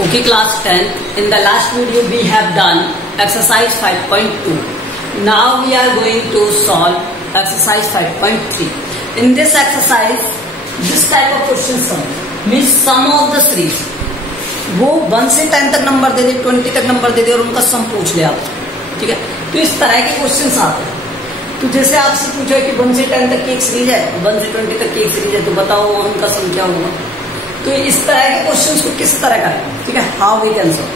Okay, class 10. In the last video we have done exercise 5.2. Now we are going to solve exercise 5.3. In this exercise, this type of questions means sum of the series. वो 1 से 10 तक number दे दे, 20 तक number दे दे और उनका सम पूछ ले आप. ठीक है, तो इस तरह के क्वेश्चंस आते हैं. तो जैसे आपसे पूछा कि 1 से 10 तक की एक सीरीज है, 1 से 20 तक की एक सीरीज है, तो बताओ उनका सम क्या होगा. तो इस तरह के क्वेश्चंस को किस तरह करें. ठीक है, how we can solve.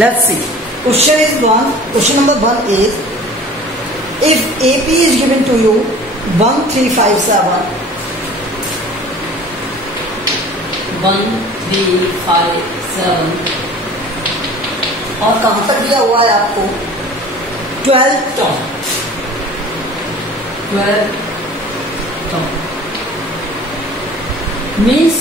Let's see. Question is one. Question number 1 is if AP is given to you 1 3 5 7 1 3 5 7 और कहां तक दिया हुआ है आपको 12 टर्म. 12 टर्म मीन्स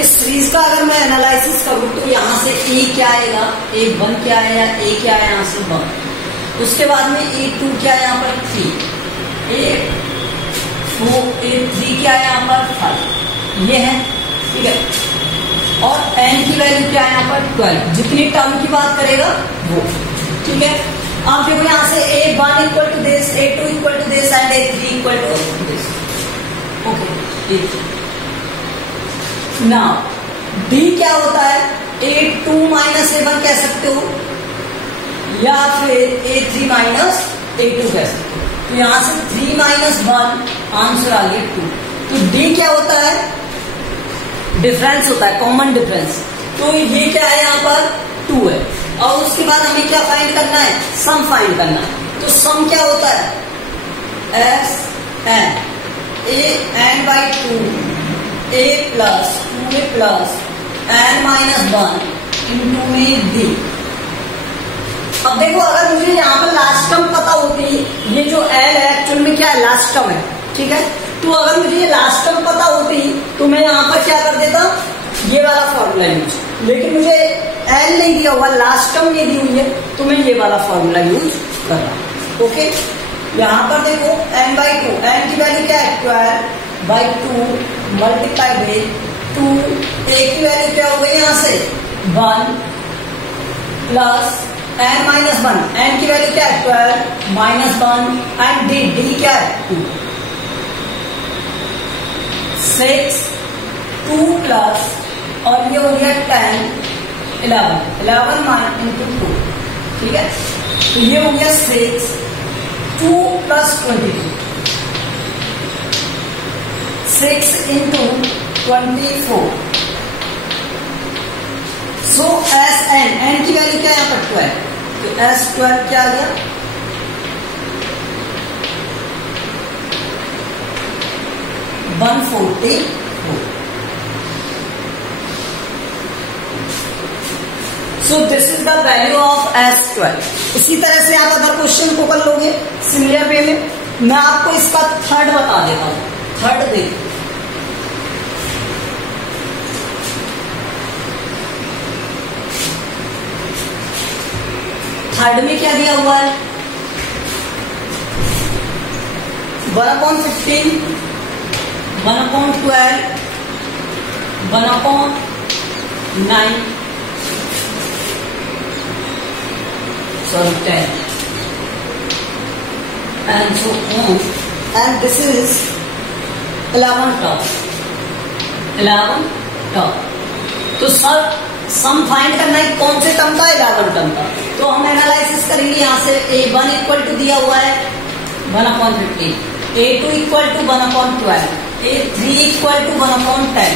इस सीरीज का अगर मैं एनालिसिस करूं तो यहां से A क्या आएगा, A1 क्या है या A क्या है यहां से 1. उसके बाद में A2 क्या है यहाँ पर 3, A3 क्या है यहाँ पर 5, ये है. ठीक है, और n की वैल्यू क्या है यहाँ पर 12. जितनी टर्म की बात करेगा वो. ठीक है, आप देखो यहाँ से A1 equal to this, A2 equal to this and A3 equal to this. Okay, now D क्या होता है, A2 माइनस A1 कह सकते हो या फिर A3 माइनस A2 कह सकते हो. तो यहां से 3 माइनस 1 आंसर आ गया 2. तो D क्या होता है, डिफरेंस होता है, कॉमन डिफरेंस. तो ये क्या है यहाँ पर 2 है. और उसके बाद हमें क्या फाइंड करना है, सम फाइंड करना है. तो सम क्या होता है, S n A n by 2 A plus 2A plus n minus 1 into में D. अब देखो अगर मुझे यहाँ पर लास्ट टर्म पता होती, ये जो L है एक्चुअल में क्या है, लास्ट टर्म है. ठीक है, तो अगर मुझे ये लास्ट टर्म पता होती तो मैं यहाँ पर क्या कर देता, ये वाला फॉर्मूला यूज. लेकिन मुझे L नहीं दिया हुआ, लास्ट टर्म ये दी हुई है, तो मैं ये वाला फॉर्मूला यूज कर रहा हूँ. ओके, यहाँ पर देखो n बाई 2, n की वैल्यू क्या है 12 बाई 2 मल्टीप्लाई बाई 2. A की वैल्यू क्या हो गई यहाँ से 1 प्लस n माइनस 1, n की वैल्यू क्या है 12 माइनस 1 एंड D क्या है 2. 6 2 प्लस और ये हो गया 10 11 इंटू 2. ठीक है, तो ये हो गया 6 2 प्लस 22 6 इंटू 24. सो n की वैल्यू क्या है यहाँ पर 12. तो S12 क्या आ गया 144. So this is the value of S12. इसी तरह से आप अगर क्वेश्चन को कर लोगे सिमिलर वे में. मैं आपको इसका थर्ड बता देता हूं. थर्ड देखिए, थर्ड में क्या दिया हुआ है 1/15 1/12 1/9 sorry 10 and so on, and this is 11 term. तो सर सम फाइंड करना है कौन से टर्म का, 11 टर्म का. तो हम एनालिसिस करेंगे यहाँ से. A1 इक्वल टू दिया हुआ है 1/15, A2 equal to 1/12, A3 equal to 1/10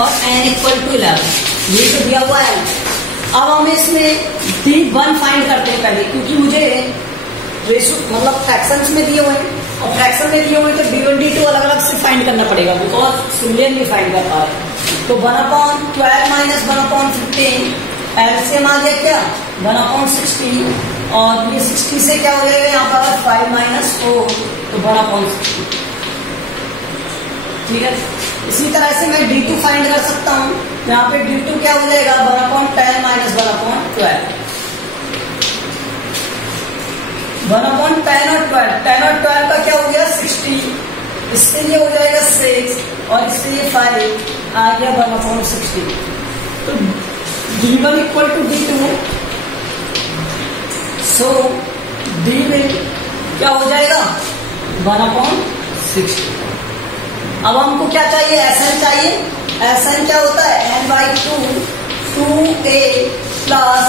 और n इक्वल टू 11. ये तो दिया हुआ है. अब हम इसमें D1 फाइंड करते हैं पहले, क्योंकि मुझे रेशो मतलब फ्रैक्शंस में दिए हुए हैं और फ्रैक्शन में दिए हुए तो D1 D2 अलग अलग से फाइंड करना पड़ेगा, बिकॉज सिमिलरली फाइंड कर पा रहे हैं. तो 1/12 माइनस 1/15 एलसीएम आ गया क्या 1/60 और ये 60 से क्या हो जाएगा यहाँ पर 5 माइनस 4 तो 1/60. ठीक है, इसी तरह से मैं D2 फाइंड कर सकता हूँ. यहाँ पे D2 क्या हो जाएगा 1/10 माइनस 1/12. 1/10 और 12, 10 और 12 का क्या हो गया 60. इससे ये हो जाएगा 6 और इससे ये 5 आ गया 1/60. तो D1 equal to D2, so D will क्या हो जाएगा 1/60। अब हमको क्या चाहिए, Sn चाहिए। Sn क्या होता है n/2 2a plus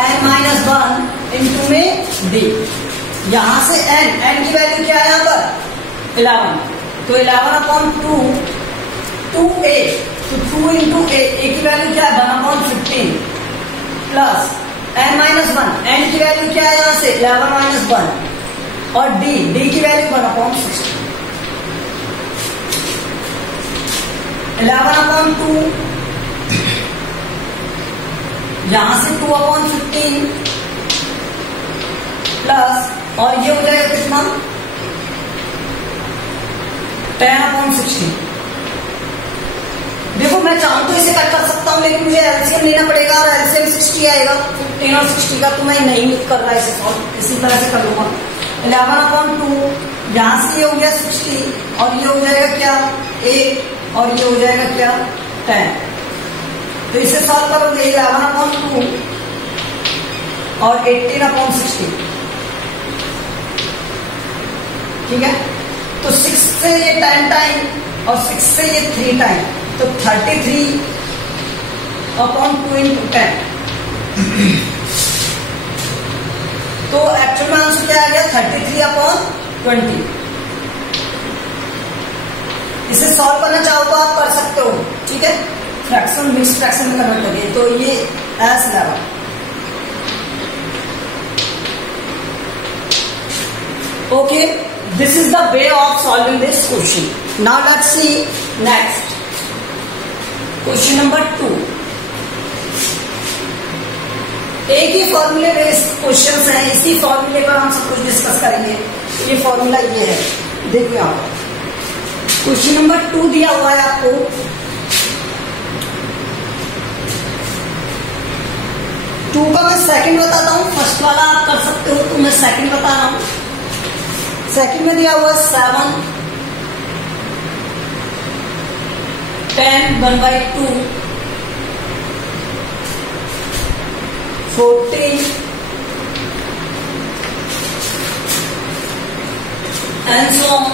n-1 into में d। यहां से n की वैल्यू क्या है यहाँ पर 11, तो 11/2 2a, तो 2 इंटू a की वैल्यू क्या है 1/15 प्लस n-1, n की वैल्यू क्या है यहाँ से 11-1 और d की वैल्यू 1/60। 11/2 यहां से 2/15 प्लस और ये हो जाएगा कितना 10/60। देखो मैं चाहूं तो इसे कट कर सकता हूं, लेकिन मुझे एलसीएम लेना पड़ेगा और एलसीएम 60 आएगा। 15 और 60 का तो मैं नहीं कर रहा इसे सॉल्व, इसी तरह से कर लूंगा। 11/2 यहां से ये हो गया 60 और ये हो जाएगा क्या 8 और ये हो जाएगा क्या 10। तो इसे सॉल्व करोगे 11/2 और 18/60, ठीक है। तो 6 से ये 10 टाइम और 6 से ये 3 टाइम, तो 33/2 इंटू 10। तो एक्चुअल में आंसर क्या आ गया 33/20। इसे सॉल्व करना चाहो तो आप कर सकते हो, ठीक है। फ्रैक्शन मिक्स फ्रैक्शन में कन्वर्ट करिए, तो ये S11। Okay, this is the way of solving this question. Now let's see next question number 2। एक ही फॉर्मूले बेस्ड क्वेश्चंस हैं, इसी फॉर्मूले पर हम सब कुछ डिस्कस करेंगे। ये फॉर्मूला ये है, देखिए आप क्वेश्चन नंबर 2 दिया हुआ है आपको। टू का मैं सेकंड बताता हूँ, फर्स्ट वाला आप कर सकते हो, तो मैं सेकंड बता रहा हूँ। सेकंड में दिया हुआ 7 10 1/2 14 and so on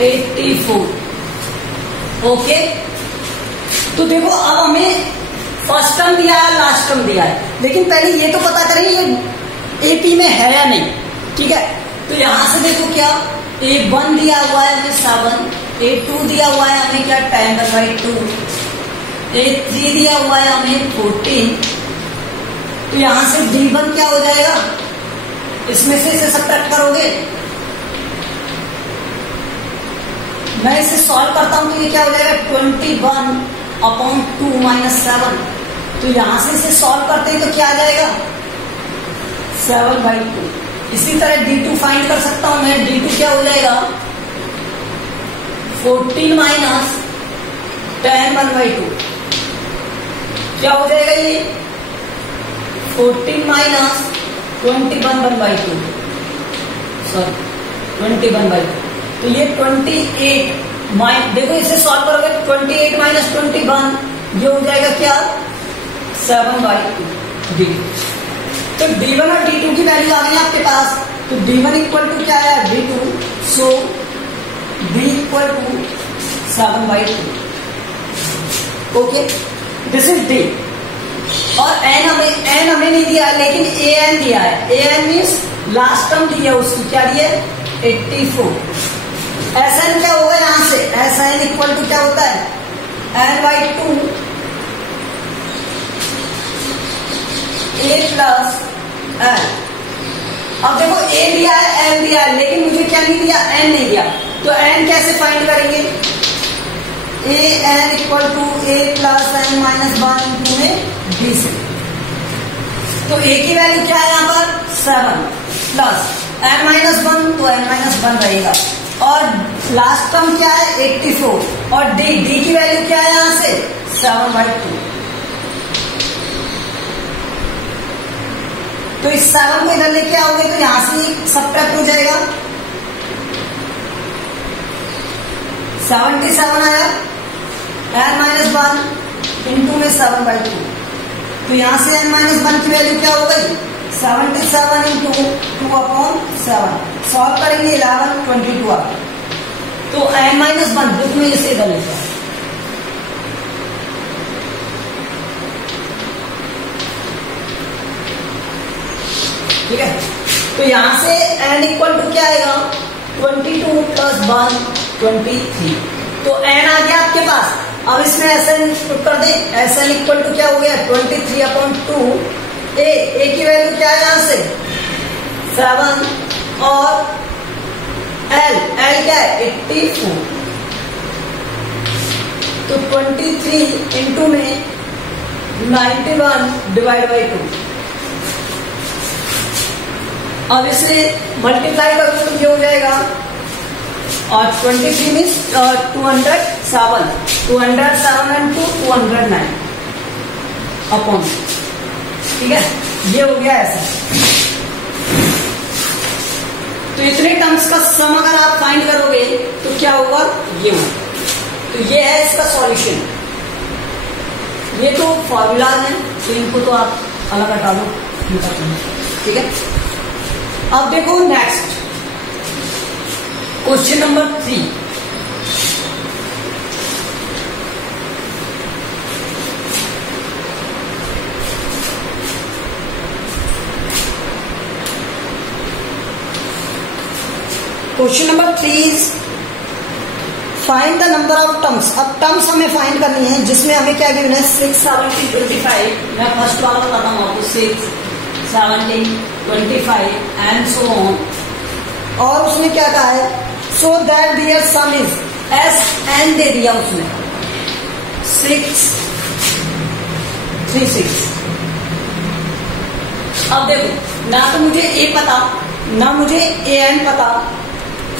84। ओके, तो देखो अब हमें फर्स्ट टर्म दिया है, लास्ट टर्म दिया है, लेकिन पहले ये तो पता करें ये AP में है या नहीं, ठीक है। तो यहां से देखो क्या A1 दिया हुआ है हमें 7, A2 दिया हुआ है हमें क्या 10 1/2, A3 दिया हुआ है हमें 14। तो यहां से D1 क्या हो जाएगा, इसमें से इसे सब्ट्रैक्ट करोगे। मैं इसे सॉल्व करता हूं तो ये क्या हो जाएगा 21/2 - 7। तो यहां से इसे सॉल्व करते हैं तो क्या आ जाएगा 7/2। इसी तरह D2 फाइंड कर सकता हूं मैं। D2 क्या हो जाएगा 14 - 10 1/2। क्या हो जाएगा ये 14 - 21 1/2, सॉरी 21/2। तो ये 28 देखो इसे सॉल्व करोगे तो 28 - 21 ये हो जाएगा क्या 7/2 D2। तो D1 और D2 की वैल्यू आ गई आपके पास। तो D1 इक्वल टू क्या है D2, so D equal to 7/2। Okay, this is D। और n हमें नहीं दिया, लेकिन an दिया है। an मीन्स लास्ट टर्म दिया उसकी, क्या दिया 84। Sn क्या होगा यहां से Sn इक्वल टू क्या होता है n/2 a प्लस n। अब देखो a दिया है n दिया है, लेकिन मुझे क्या नहीं दिया n नहीं दिया। तो n कैसे फाइंड करेंगे an equal to a plus n - 1 into में b से। तो a की वैल्यू क्या है यहाँ पर 7 प्लस n - 1, तो n - 1 रहेगा। और लास्ट टर्म क्या है 84 और d की वैल्यू क्या है यहां से 7/2। तो इस 7 को इधर लेके आओगे तो यहां से सब्ट्रैक्ट हो जाएगा। 77 आया n - 1 इंटू में 7/2। तो यहाँ से n-1 की वैल्यू क्या हो गई 77 इंटू 2/7 सॉल्व करेंगे 11 22 आ तो n-1 बुक में इसे कर लेता है। ठीक है, तो यहां से n इक्वल टू क्या आएगा 22 प्लस 1 23। तो n आ गया आपके पास। अब इसमें Sn पुट कर दे। Sn इक्वल टू क्या हो गया 23/2। a की वैल्यू क्या है यहां से 7 और l क्या है 84। तो 23 इंटू में 91 डिवाइड बाई 2। अब इसे मल्टीप्लाई करोगे तो क्या हो जाएगा और 23 मीन्स 207 and 209 अपॉन। ठीक है, ये हो गया ऐसा। तो इतने टर्म्स का सम अगर आप फाइंड करोगे तो क्या होगा ये होगा। तो ये है इसका सॉल्यूशन। ये तो फॉर्मूला है तो इनको तो आप अलग हटा दो। ठीक है, अब देखो next question number 3। Question number 3 is find the number of terms. अब टर्म्स हमें फाइंड करनी है जिसमें हमें क्या गिवन है 6 17 25। मैं फर्स्ट वाला बताता हूँ आपको 6 17 25 एंड सो ऑन। और उसने क्या कहा है so that their sum is Sn दे दिया उसने 6 3 6। अब देखो ना तो मुझे a पता ना मुझे an पता।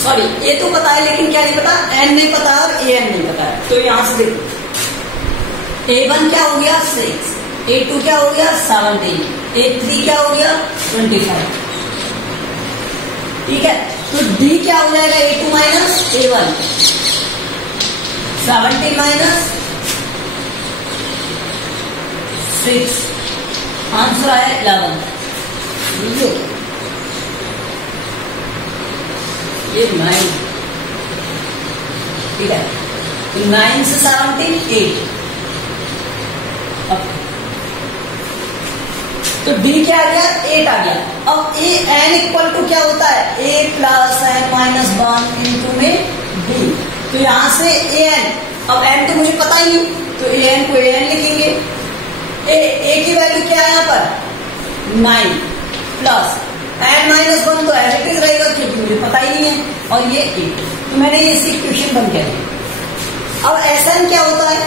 सॉरी a तो पता है लेकिन क्या नहीं पता n नहीं पता और an नहीं पता है। तो यहां से देखो a1 क्या हो गया 6, a2 क्या हो गया 17, a3 क्या हो गया 25। ठीक है, तो d क्या हो जाएगा a2 minus a1 17 minus 6 answer आया 11। ये 9। ठीक है, 9 से 17 8। तो d क्या आ गया 8 आ गया। अब a n इक्वल टू क्या होता है a plus n minus 1 into में b। तो यहां से a n, अब n तो मुझे पता ही नहीं तो a n को a n लिखेंगे। a की वैल्यू क्या है यहाँ पर 9 प्लस n माइनस 1 तो एज इट इज रहेगा क्योंकि मुझे पता ही नहीं है और ये 8। तो मैंने ये इक्वेशन बन किया। अब Sn क्या होता है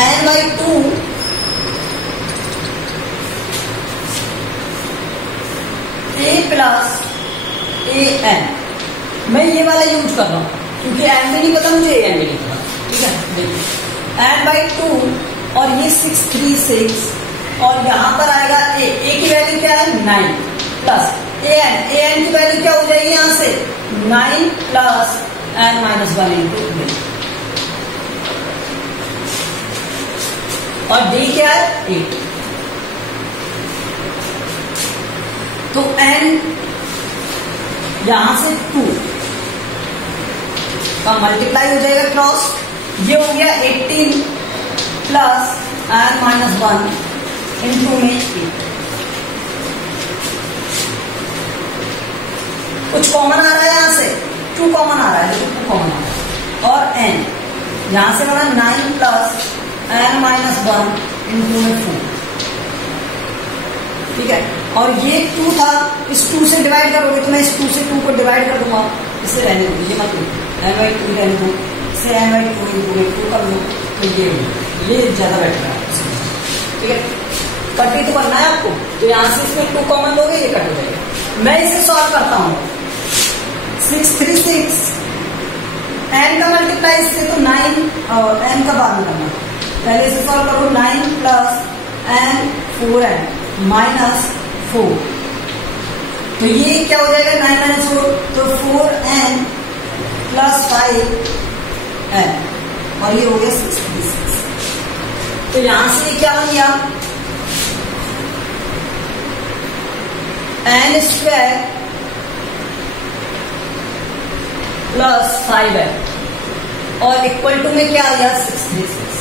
n/2 a प्लस an। मैं ये वाला यूज कर रहा हूं क्योंकि n भी नहीं पता मुझे an भी नहीं पता। ठीक है, देखिए n/2 और ये 6 3 6 और यहां पर आएगा a की वैल्यू क्या है 9 प्लस an की वैल्यू क्या हो जाएगी यहां से 9 plus n minus 1 into b। और d क्या है 8। तो n यहां से 2 का मल्टीप्लाई हो जाएगा क्रॉस। ये हो गया 18 प्लस n माइनस 1 इंटू में 8। कुछ कॉमन आ रहा है यहां से 2 कॉमन आ रहा है, 2 कॉमन आ रहा है और n यहां से बना 9 प्लस n माइनस 1 इंटू में 4। ठीक है, और ये 2 था इस 2 से डिवाइड करोगे तो मैं इस 2 से 2 को डिवाइड कर दूंगा। इससे रहने दो, ये मत n/2 रहने दो, इससे n/2 2 कर लो तो ये ज्यादा बेटर है। ठीक है, कट भी तो करना है आपको तो यहां से इसमें 2 कॉमन लोगे ये कट हो जाएगा। मैं इसे सॉल्व करता हूं 6 3 6 n का मल्टीप्लाई इससे तो 9 और n का बाद में करना। पहले इसे सॉल्व करो 9 प्लस n 4n माइनस 4। तो ये क्या हो जाएगा 9 माइनस 4 तो 4n प्लस 5n और ये हो गया 6 3 6। तो तो यहां से क्या बन गया, n स्क्वायर प्लस 5n और इक्वल टू में क्या आ गया 636।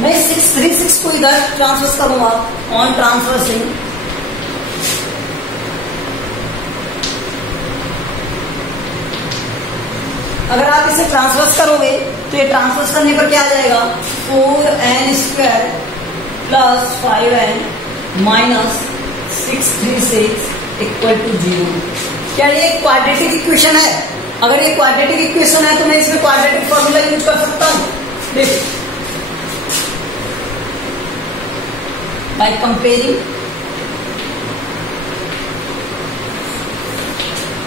मैं 636 को इधर ट्रांसफर करूंगा ऑन ट्रांसफर्सिंग, अगर आप इसे ट्रांसफर करोगे तो ये ट्रांसफर करने पर क्या आ जाएगा 4n square plus 5n minus 636 equal to 0। क्या ये क्वाड्रेटिक इक्वेशन है? अगर ये क्वाड्रेटिक इक्वेशन है तो मैं इसमें क्वाड्रेटिक फॉर्मूला यूज कर सकता हूं। देखिए, बाय कंपेयरिंग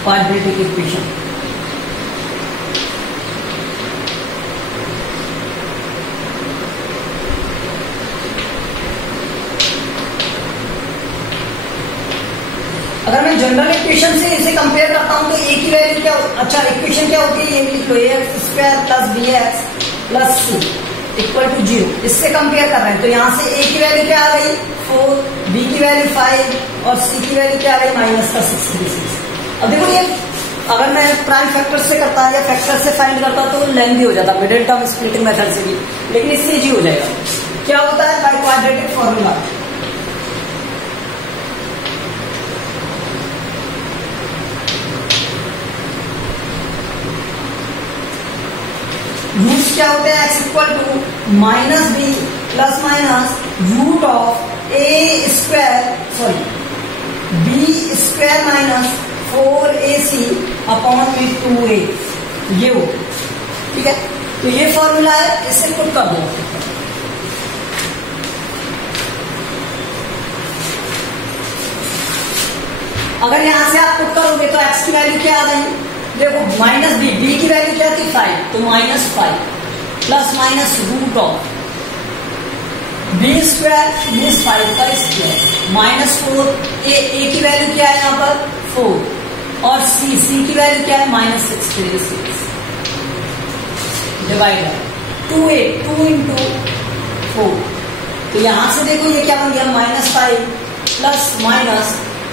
क्वाड्रेटिक इक्वेशन, अगर मैं जनरल इक्वेशन से इसे कंपेयर करता हूं तो ए की वैल्यू क्या, अच्छा इक्वेशन क्या होती है, ये लिख लो x square plus b x plus c equal to 0। इससे कंपेयर कर रहे हैं तो यहां से ए की वैल्यू क्या आ गई 4, बी की वैल्यू 5 और सी की वैल्यू क्या आ गई माइनस का 636। अब देखो ये अगर मैं प्राइम फैक्टर से करता या फैक्टर से फाइंड करता तो लेंथी हो जाता मिडिल टर्म स्प्लिटिंग मेथड से भी, लेकिन इससे इजी हो जाएगा। क्या होता है बाय क्वाड्रेटिक फॉर्मूला, रूट्स क्या होते हैं x equal to minus B plus minus root of A square sorry B square minus 4ac upon में 2a, ये हो, ठीक है। तो ये फॉर्मूला है, इसे पुट कर दो। अगर यहां से आप पुट करोगे तो x की वैल्यू क्या आ गई, देखो माइनस बी, बी की वैल्यू क्या थी 5, तो minus 5 plus minus root of B square means 5 का स्क्वायर माइनस 4, ए की वैल्यू क्या है यहाँ पर 4 और सी की वैल्यू क्या है माइनस 636 डिवाइडर 2a 2 इंटू 4। तो यहां से देखो ये क्या बन गया माइनस 5 प्लस माइनस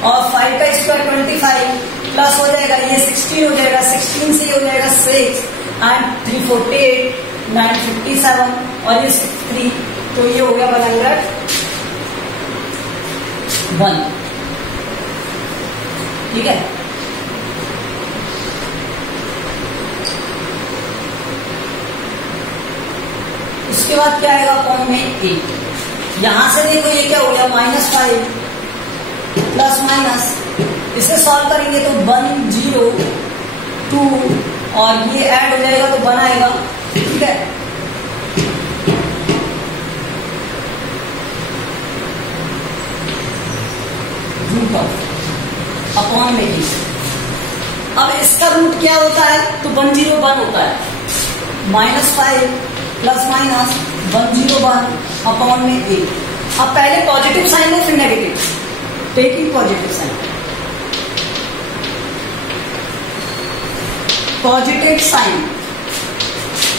और 5 का स्क्वायर 25 प्लस हो जाएगा ये 16 हो जाएगा, 16 से हो जाएगा 6 एंड 3 48 9 57 और ये 3, तो ये हो गया 101, ठीक है। इसके बाद क्या आएगा अपॉन में 8। यहां से देखो ये क्या हो गया -5 प्लस माइनस, इसे सॉल्व करेंगे तो 1 0 2 और ये ऐड हो जाएगा तो 1 आएगा, ठीक है। रूट ऑफ अपॉन में 8। अब इसका रूट क्या होता है तो 101 होता है, -5 प्लस माइनस 101 अपॉन में 8। अब पहले पॉजिटिव साइन लो फिर negative, taking positive sign, positive sign.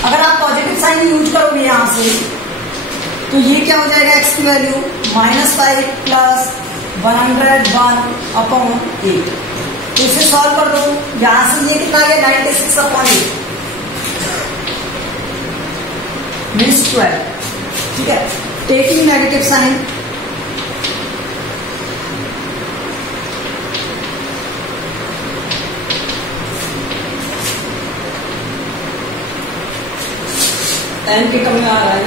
अगर आप पॉजिटिव साइन यूज करोगे यहां से तो ये क्या हो जाएगा x की वैल्यू -5 प्लस 101 अपॉन 8। तो इसे सॉल्व कर दो, यहां से ये कितना गया 96 अपॉन 8 मीन स्क्वायर, ठीक है। टेकिंग नेगेटिव साइन, n के कम में आ रहा है,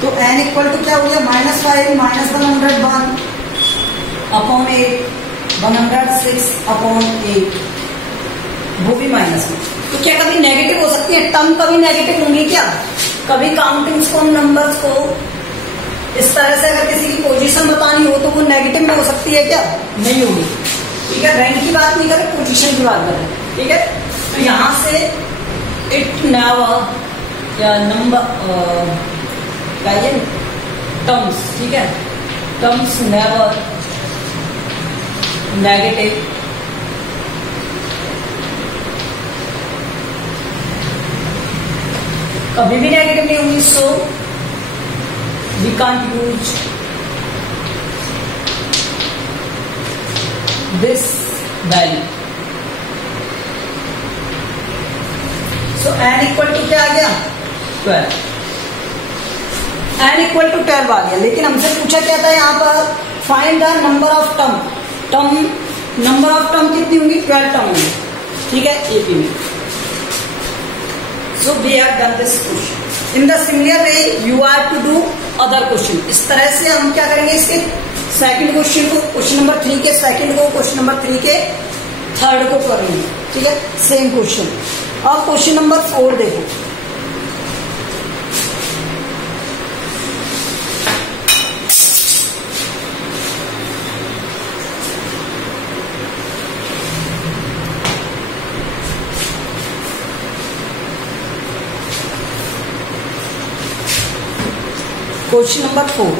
तो n इक्वल टू क्या हो गया -5 माइनस 101 अपॉन 8 106 अपॉन 8, वो भी माइनस में। तो क्या कभी नेगेटिव हो सकती है, टर्म कभी नेगेटिव होंगी क्या? कभी काउंटिंग्स को नंबर्स को इस तरह से अगर किसी की पोजीशन बतानी हो तो वो नेगेटिव में हो सकती है क्या? नहीं होगी, ठीक है। रैंक की बात नहीं करें, पोजीशन की बात करें, ठीक है। तो यहां से इट नेवर या नंबर टर्म्स, ठीक है, टर्म्स नेवर नेगेटिव कभी भी नेगेटिव नहीं होंगी, so we can't use this value. So n equal to क्या आ गया 12, n इक्वल टू 12 आ गया। लेकिन हमसे पूछा क्या था यहाँ पर, find the number of term, number of term कितनी होंगी 12 टर्म होंगी, ठीक है एपी में। So we have done this question. In the similar way you have to do other question. इस तरह से हम क्या करेंगे, इसके सेकंड क्वेश्चन को, क्वेश्चन नंबर 3 के सेकंड को, क्वेश्चन नंबर 3 के थर्ड को करेंगे, ठीक है सेम क्वेश्चन। अब क्वेश्चन नंबर 4 देखो, क्वेश्चन नंबर 4।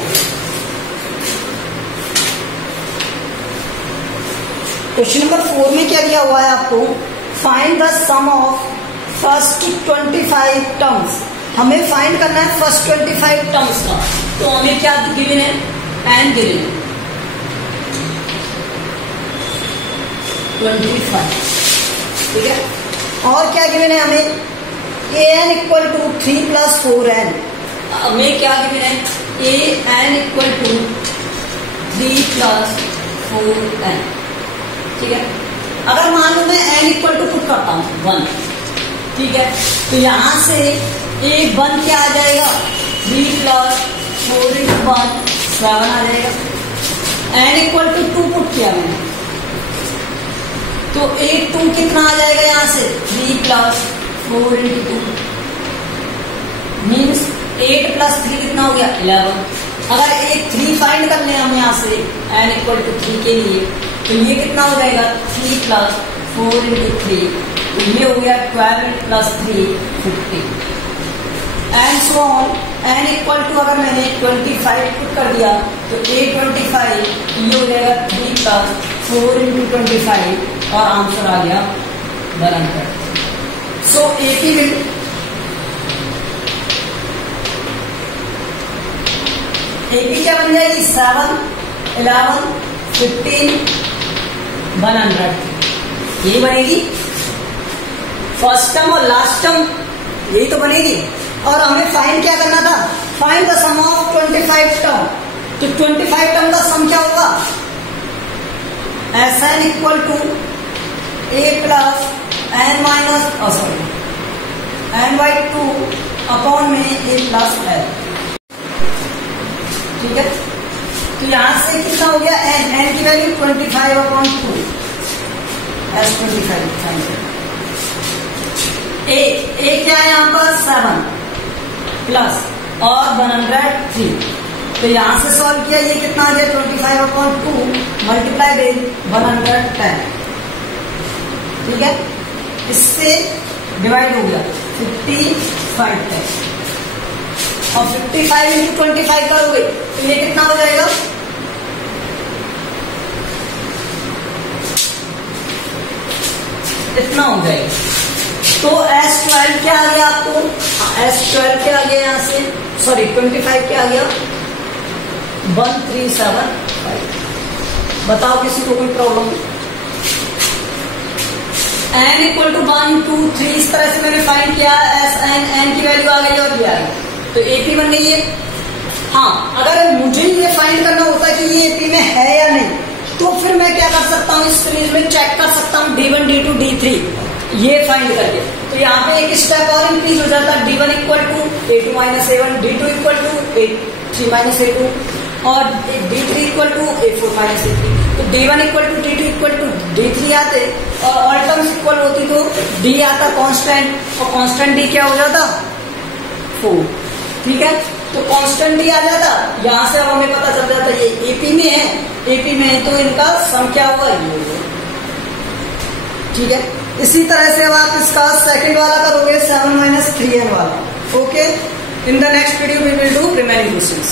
क्वेश्चन नंबर 4 में क्या दिया हुआ है आपको, find the sum of first 25 terms. हमें फाइंड करना है फर्स्ट 25 टर्म्स का। तो हमें क्या गिवन है, एन गिवन है 25, ठीक है। और क्या गिवन है हमें, A N equal to 3 + 4n। हमें क्या गिवन है, A N equal to 3 + 4n, ठीक है। अगर मान लो मैं n इक्वल टू पुट करता हूं 1, ठीक है, तो यहां से एक 1 क्या आ जाएगा, 3 + 4 × 1 7 आ जाएगा। n इक्वल टू 2 पुट किया मैंने, तो एक 2 कितना आ जाएगा यहां से, 3 + 4 × 2 मीन्स 8 + 3 कितना हो गया 11। अगर एक 3 फाइंड करने हैं हम यहाँ से n इक्वल टू 3 के लिए, तो ये कितना हो जाएगा 3 + 4 × 3, तो ये हो गया 12 + 3 15 and so on. n equal to अगर मैंने 25 पुट कर दिया तो A25, ये हो जाएगा 3 + 4 × 25 और आंसर आ गया 100। सो AP विल एपी क्या बन जाएगी 7 11 15 100, यही बनेगी फर्स्ट टर्म और लास्ट टर्म, यही तो बनेगी। और हमें फाइंड क्या करना था, find the sum of 25 term. तो 25 टर्म का सम क्या होगा, Sn equal to a + n/2 upon में a + l, ठीक है। तो यहां से कितना हो गया, n की वैल्यू 25/2 S25 ए क्या है यहाँ पर 7 प्लस और 103। तो यहां से सॉल्व किया, ये कितना आ गया 25/2 मल्टीप्लाई बाय 110, ठीक है। इससे डिवाइड हो गया 55 तक, और 55 × 25 करोगे तो ये कितना हो जाएगा, इतना हो जाएगा। तो S12 क्या आ गया आपको, S12 क्या आ गया यहाँ से, सॉरी 25 क्या आ गया 1375। बताओ किसी को कोई प्रॉब्लम, n इक्वल टू 1 2 3 इस तरह से मैंने फाइंड किया, n की वैल्यू आ गई और ये आ गई, तो एपी बन गई है। हाँ, अगर मुझे ये फाइंड करना होता है कि ये एपी में है या नहीं, तो फिर मैं क्या कर सकता हूँ, इस सीरीज में चेक कर सकता हूँ D1 D2 D3 ये फाइंड करके। तो यहाँ पे एक स्टेप और इंक्रीज हो जाता है, D1 equal to A2 - A1, D2 equal to A3 - A2 और D3 equal to A4 - A3। तो D1 equal to D2 equal to D3 आते और ऑल टर्म्स इक्वल होती तो D आता कांस्टेंट, और कांस्टेंट D क्या हो जाता 4, ठीक है। तो कांस्टेंट D आ जाता, यहाँ से अब हमें पता चल जाता ये एपी में है, एपी में है तो इनका सम क्या हुआ ये होगा, ठीक है। इसी तरह से अब आप इसका सेकंड वाला करोगे 7 - 3n वाला, okay. In the next video we will do remaining questions.